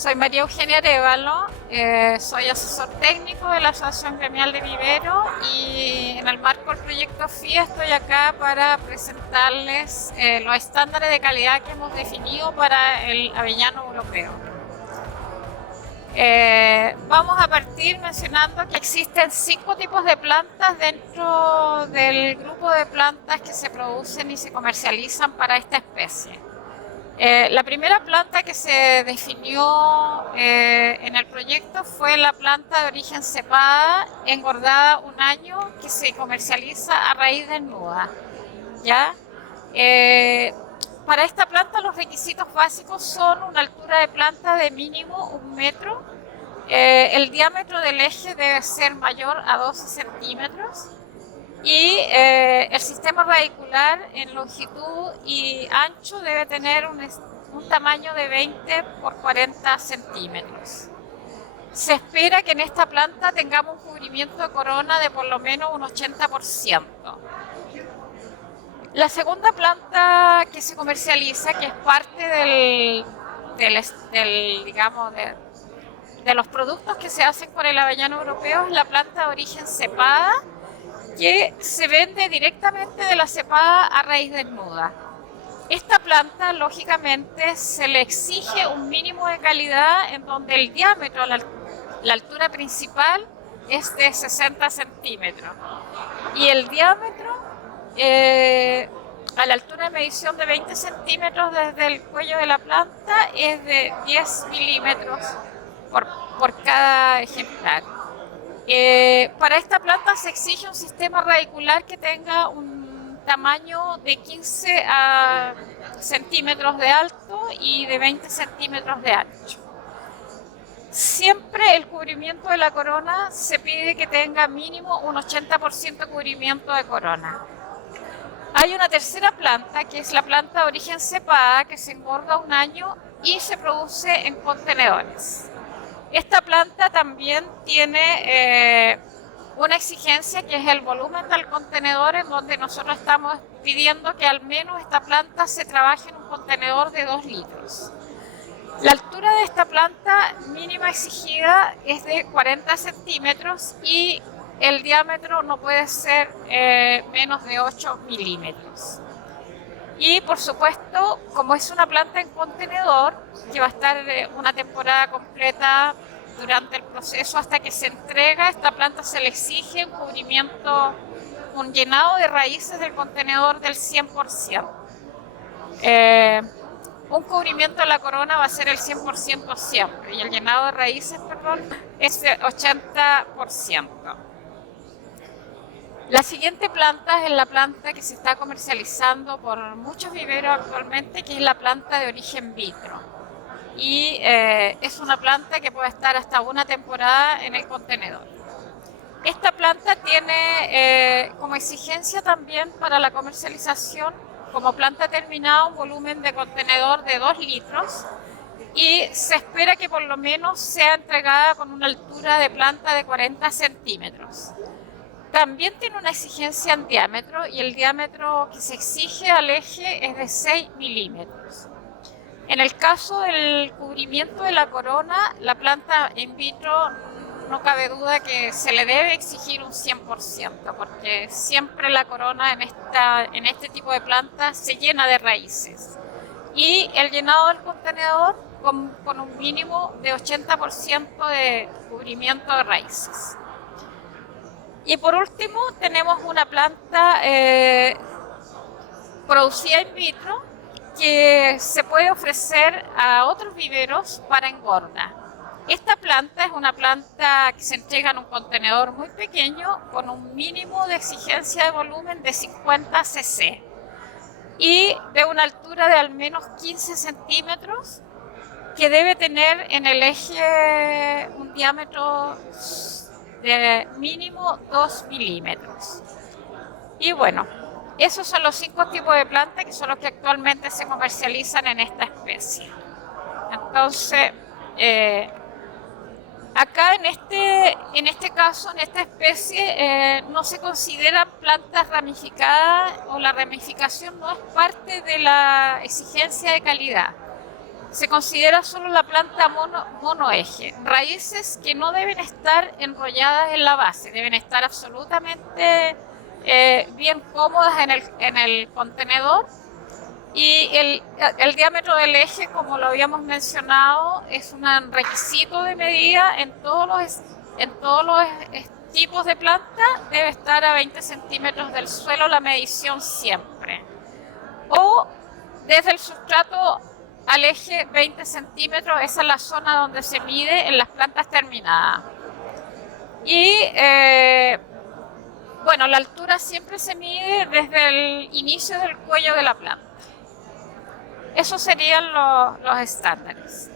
Soy María Eugenia Arévalo, soy asesor técnico de la Asociación Gremial de Vivero y en el marco del proyecto FIA estoy acá para presentarles los estándares de calidad que hemos definido para el avellano europeo. Vamos a partir mencionando que existen 5 tipos de plantas dentro del grupo de plantas que se producen y se comercializan para esta especie. La primera planta que se definió en el proyecto fue la planta de origen cepada, engordada un año, que se comercializa a raíz desnuda. ¿Ya? Para esta planta los requisitos básicos son una altura de planta de mínimo 1 metro, el diámetro del eje debe ser mayor a 12 centímetros, y el sistema radicular en longitud y ancho debe tener un tamaño de 20 por 40 centímetros. Se espera que en esta planta tengamos un cubrimiento de corona de por lo menos un 80%. La segunda planta que se comercializa, que es parte de los productos que se hacen con el avellano europeo, es la planta de origen cepada, que se vende directamente de la cepada a raíz desnuda. Esta planta, lógicamente, se le exige un mínimo de calidad en donde el diámetro, la altura principal, es de 60 centímetros. Y el diámetro, a la altura de medición de 20 centímetros desde el cuello de la planta, es de 10 milímetros por cada ejemplar. Para esta planta se exige un sistema radicular que tenga un tamaño de 15 centímetros de alto y de 20 centímetros de ancho. Siempre el cubrimiento de la corona se pide que tenga mínimo un 80% de cubrimiento de corona. Hay una tercera planta, que es la planta de origen cepada, que se engorda un año y se produce en contenedores. Esta planta también tiene una exigencia, que es el volumen del contenedor, en donde nosotros estamos pidiendo que al menos esta planta se trabaje en un contenedor de 2 litros. La altura de esta planta mínima exigida es de 40 centímetros y el diámetro no puede ser menos de 8 milímetros. Y por supuesto, como es una planta en contenedor, que va a estar una temporada completa durante el proceso hasta que se entrega, esta planta se le exige un cubrimiento, un llenado de raíces del contenedor del 100%. Un cubrimiento de la corona va a ser el 100% siempre, y el llenado de raíces, es el 80%. La siguiente planta es la planta que se está comercializando por muchos viveros actualmente, que es la planta de origen vitro. Y es una planta que puede estar hasta una temporada en el contenedor. Esta planta tiene como exigencia también para la comercialización, como planta terminada, un volumen de contenedor de 2 litros y se espera que por lo menos sea entregada con una altura de planta de 40 centímetros. También tiene una exigencia en diámetro, y el diámetro que se exige al eje es de 6 milímetros. En el caso del cubrimiento de la corona, la planta in vitro no cabe duda que se le debe exigir un 100%, porque siempre la corona en este tipo de plantas se llena de raíces. Y el llenado del contenedor con un mínimo de 80% de cubrimiento de raíces. Y por último tenemos una planta producida in vitro que se puede ofrecer a otros viveros para engorda. Esta planta es una planta que se entrega en un contenedor muy pequeño con un mínimo de exigencia de volumen de 50 cc y de una altura de al menos 15 centímetros, que debe tener en el eje un diámetro de mínimo 2 milímetros. Y bueno, esos son los 5 tipos de plantas que son los que actualmente se comercializan en esta especie. Entonces, acá en este caso, en esta especie, no se consideran plantas ramificadas, o la ramificación no es parte de la exigencia de calidad. se considera solo la planta monoeje. Raíces que no deben estar enrolladas en la base, deben estar absolutamente bien cómodas en el contenedor. Y el diámetro del eje, como lo habíamos mencionado, es un requisito de medida en todos los tipos de planta. Debe estar a 20 centímetros del suelo la medición siempre. O desde el sustrato al eje 20 centímetros, esa es la zona donde se mide en las plantas terminadas. Y bueno, la altura siempre se mide desde el inicio del cuello de la planta. Esos serían los estándares.